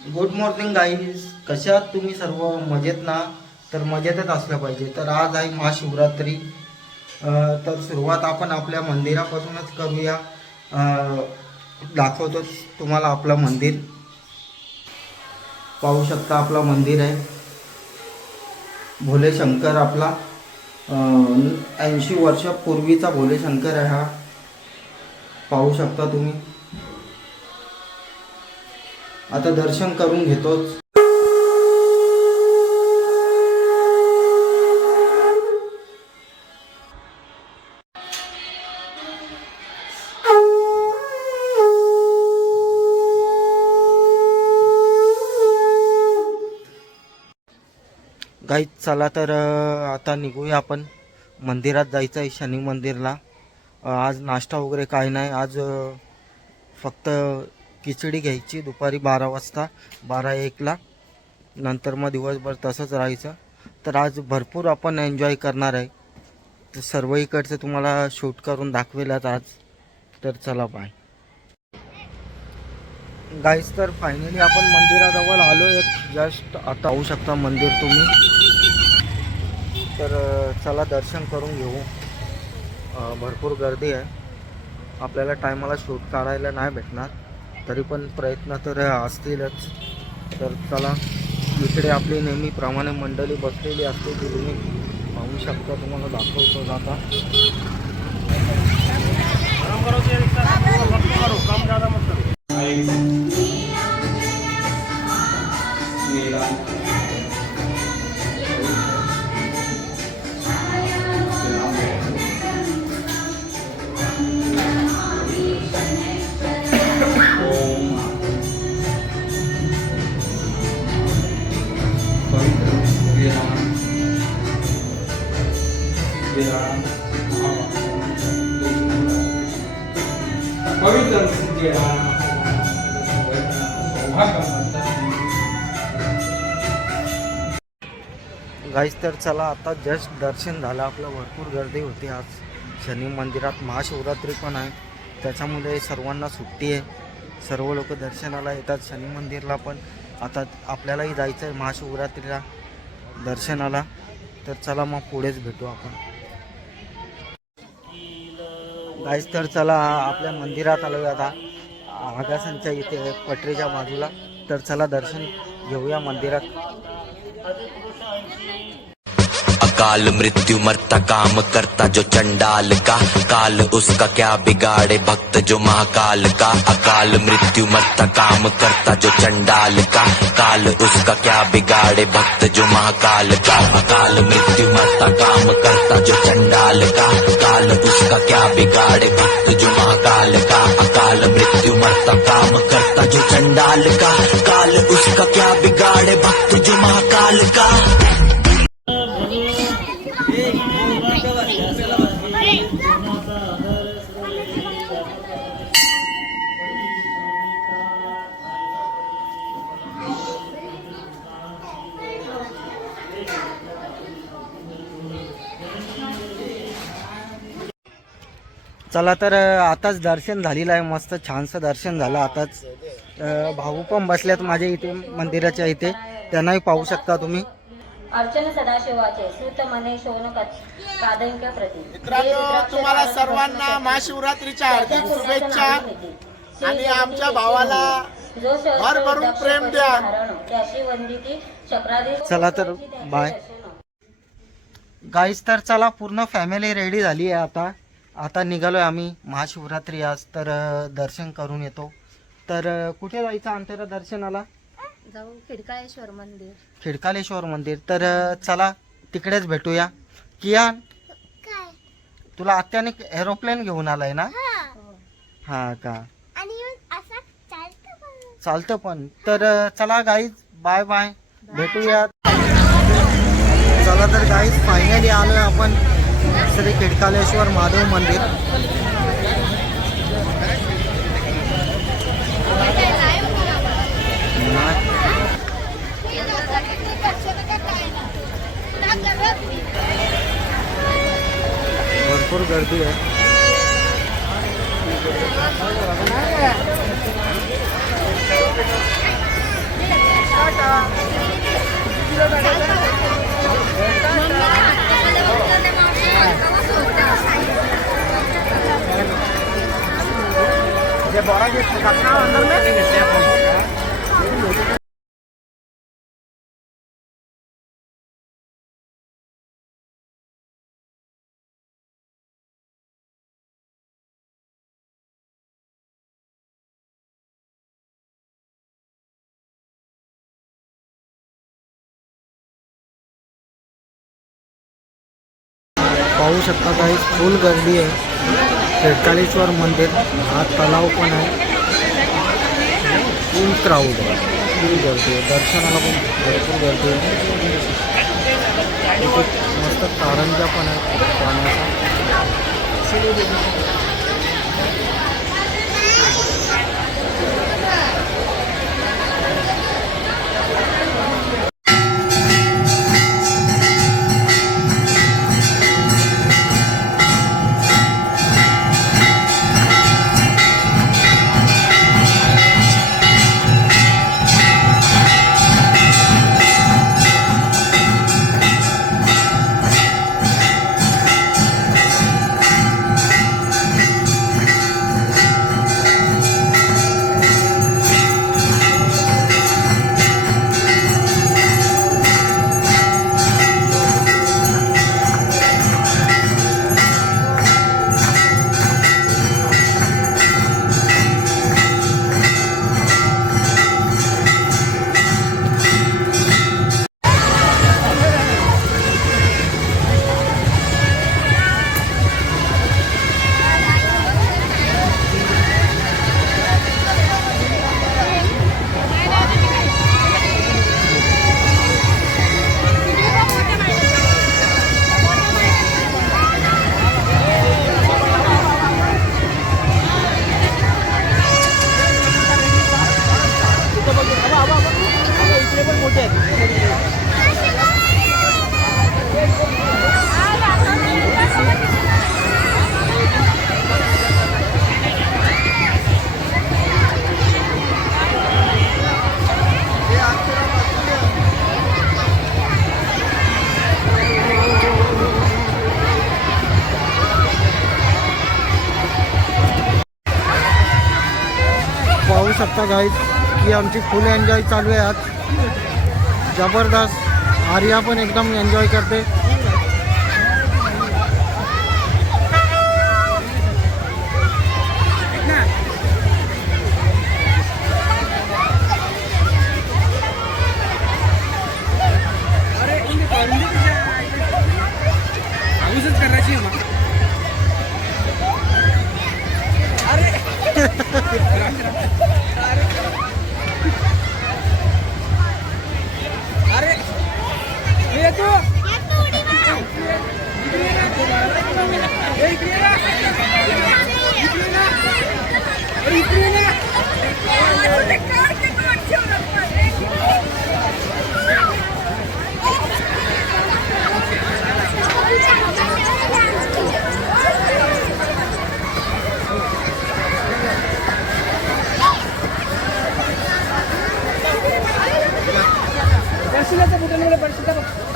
Good morning guys, कशा आहात तुम्ही सर्व? मजेत ना? तर मजेतच असलं पाहिजे. तर आज आहे महाशिवरात्री. तर सुरुवात आपण आपल्या मंदिरापासूनच करूया. दाखवतो तुम्हाला आपलं मंदिर. पाहू शकता आपलं मंदिर आहे भोले शंकर. आपला 80 वर्षापूर्वीचा भोले शंकर आहे हा. पाहू शकता तुम्ही. आता दर्शन करून घेतोच. गाईज चला तर आता निघूया आपण. मंदिरात जायचं आहे शनी मंदिरला. आज नाश्ता वगैरे काही नाही. आज फक्त खिचडी घ्यायची दुपारी 12 वाजता, 12-1ला. नंतर मग दिवसभर तसंच राहायचं. तर आज भरपूर आपण एन्जॉय करणार आहे. तर सर्व इकडचं तुम्हाला शूट करून दाखवेलच आज. तर चला बाय गाईज. तर फायनली आपण मंदिराजवळ आलो आहे. जस्ट आता होऊ शकता मंदिर तुम्ही. तर चला दर्शन करून घेऊ. भरपूर गर्दी आहे. आपल्याला टायमाला शूट काढायला नाही भेटणार, तरी पण प्रयत्न तर असतीलच. तर चला, इकडे आपली नेहमीप्रमाणे मंडळी बसलेली असते, जी तुम्ही पाहू शकता. तुम्हाला दाखवतो जाता. गाईज तर चला, आता जस्ट दर्शन झालं आपलं. भरपूर गर्दी होती आज शनी मंदिरात. महाशिवरात्री पण आहे, त्याच्यामुळे सर्वांना सुट्टी आहे. सर्व लोक दर्शनाला येतात शनी मंदिरला. पण आता आपल्यालाही जायचं आहे महाशिवरात्रीला दर्शनाला. तर चला मग पुढेच भेटू आपण. गाईज तर चला, आपल्या मंदिरात आलो आता आगासांच्या इथे पटरीच्या बाजूला. तर चला दर्शन घेऊया मंदिरात. अकाल मृत्यु मरता काम करता जो चंडाल का, काल उसका क्या बिगाड़े भक्त जो महाकाल का। अकाल मृत्यु मरता काम करता जो चंडाल का, काल उसका क्या बिगाड़े भक्त जो महाकाल का। अकाल मृत्यु मरता काम करता जो चंडाल का, काल उसका क्या बिगाड़े भक्त जो महाकाल का। अकाल मृत्यु मरता काम करता जो चंडाल का, काल उसका क्या बिगाड़े भक्त जो महाकाल का। चला तर आताच दर्शन झालेलं आहे. मस्त छानसं दर्शन झालं आताच. भाऊ पण बसल्यात माझ्या इथे मंदिराच्या इथे, त्यांनाही पाहू शकता तुम्ही. अर्चन सदाशिवाचे सुत मने शोनक कादंक्य प्रती. मित्रांनो, तुम्हाला सर्वांना महाशिवरात्रीच्या हार्दिक शुभेच्छा. आणि आमच्या भावाला भरभरून प्रेम द्या. त्याशी वंदिती चक्रादी. चला तर बाय गाईस. तर चला, पूर्ण फॅमिली रेडी झाली आहे. आता निघालोय आम्ही. महाशिवरात्री आज, तर दर्शन करून येतो. तर कुठे जायचं अंतरा दर्शनाला? जाऊ खिडकाळेश्वर मंदिर. खिडकालेश्वर मंदिर. तर चला तिकडेच भेटूया. कियान, तुला आत्याने एरोप्लेन घेऊन आलाय ना? हा का? चालतं पण. तर चला गाईज, बाय बाय, भेटूया. चला तर गाईज, फायनली आलोय आपण श्री खिडकालेश्वर महादेव मंदिर. भरपूर गर्दी आहे. पाहू शकता काही फुल गर्दी आहे खेडकाळेश्वर मंदिर हा तलाव पण आहे फुल क्राऊड आहे फुल गर्दी आहे दर्शनाला पण भरपूर गर्दी आहे इथे मस्त कारंजा पण आहे पाण्याचा पाहू शकता गाईज की आमची फुल एन्जॉय चालू आहे आज जबरदस्त आर्या पण एकदम एन्जॉय करते पर्सिलाचं बुटन मला पर्सिला